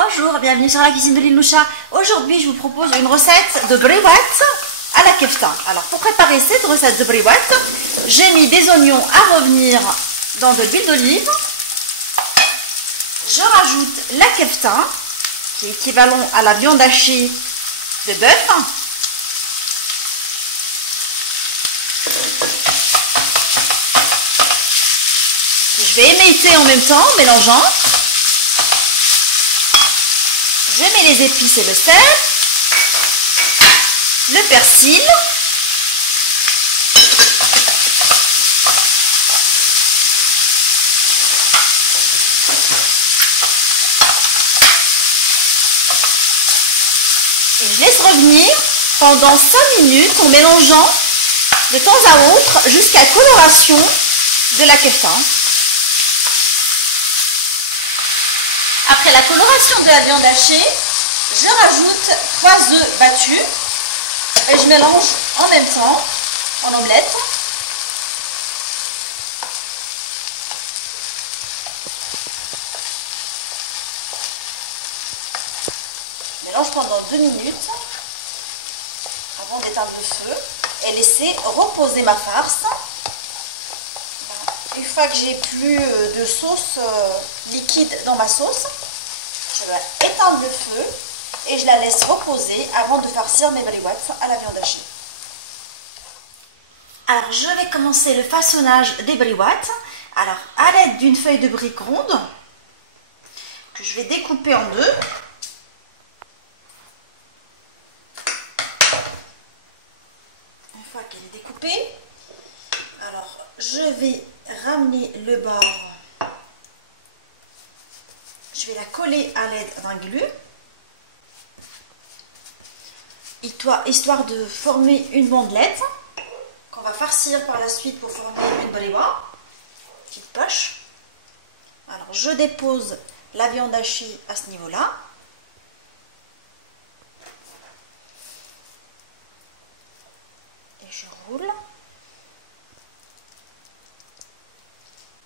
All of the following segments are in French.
Bonjour, bienvenue sur la cuisine de Linoucha. Aujourd'hui, je vous propose une recette de briouette à la kefta. Alors, pour préparer cette recette de briouette, j'ai mis des oignons à revenir dans de l'huile d'olive. Je rajoute la kefta, qui est équivalent à la viande hachée de bœuf. Je vais émietter en même temps, mélangeant. Je mets les épices et le sel, le persil, et je laisse revenir pendant 5 minutes en mélangeant de temps à autre jusqu'à coloration de la kefta. Après la coloration de la viande hachée, je rajoute 3 œufs battus et je mélange en même temps en omelette. Je mélange pendant 2 minutes avant d'éteindre le feu et laisser reposer ma farce. Une fois que j'ai plus de sauce liquide dans ma sauce, je vais éteindre le feu et je la laisse reposer avant de farcir mes briouettes à la viande hachée. Alors, je vais commencer le façonnage des briouettes. Alors, à l'aide d'une feuille de brique ronde, que je vais découper en deux. Une fois qu'elle est découpée, alors je vais ramener le bord, je vais la coller à l'aide d'un glu, histoire de former une bandelette qu'on va farcir par la suite pour former une briouette, petite poche. Alors je dépose la viande hachée à ce niveau-là. Et je roule.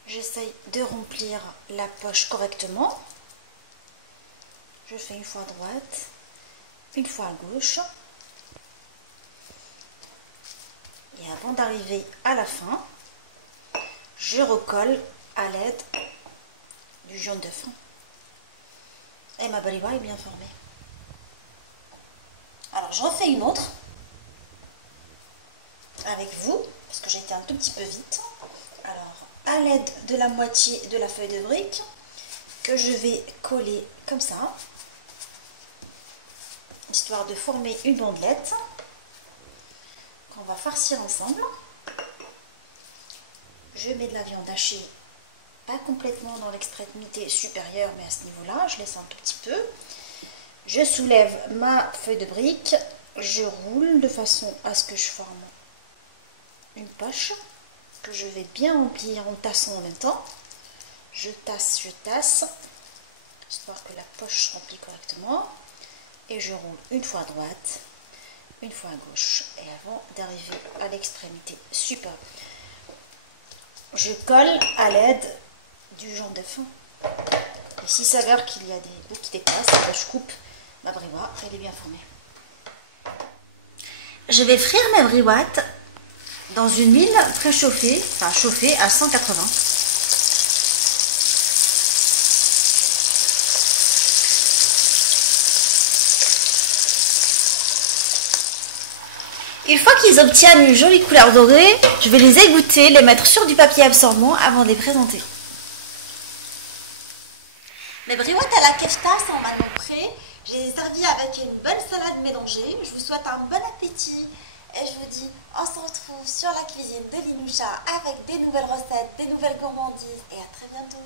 J'essaye de remplir la poche correctement. Je fais une fois à droite, une fois à gauche. Et avant d'arriver à la fin, je recolle à l'aide du jaune d'œuf. Et ma briouette est bien formée. Alors je refais une autre avec vous, parce que j'ai été un tout petit peu vite. Alors, à l'aide de la moitié de la feuille de brique que je vais coller comme ça, histoire de former une bandelette qu'on va farcir ensemble. Je mets de la viande hachée, pas complètement dans l'extrémité supérieure, mais à ce niveau-là, je laisse un tout petit peu. Je soulève ma feuille de brique, je roule de façon à ce que je forme une poche que je vais bien remplir en tassant en même temps. Je tasse, histoire que la poche se remplit correctement. Et je roule une fois à droite, une fois à gauche. Et avant d'arriver à l'extrémité supérieure, je colle à l'aide du jaune d'œuf. Et s'il s'avère qu'il y a des bouts qui dépassent, je coupe ma briouette, elle est bien formée. Je vais frire ma briouette dans une huile préchauffée, enfin chauffée à 180. Une fois qu'ils obtiennent une jolie couleur dorée, je vais les égoutter, les mettre sur du papier absorbant avant de les présenter. Mes briouettes à la kefta sont maintenant prêtes. Je les ai servies avec une bonne salade mélangée. Je vous souhaite un bon appétit. Et je vous dis, on se retrouve sur la cuisine de Linoucha avec des nouvelles recettes, des nouvelles gourmandises et à très bientôt.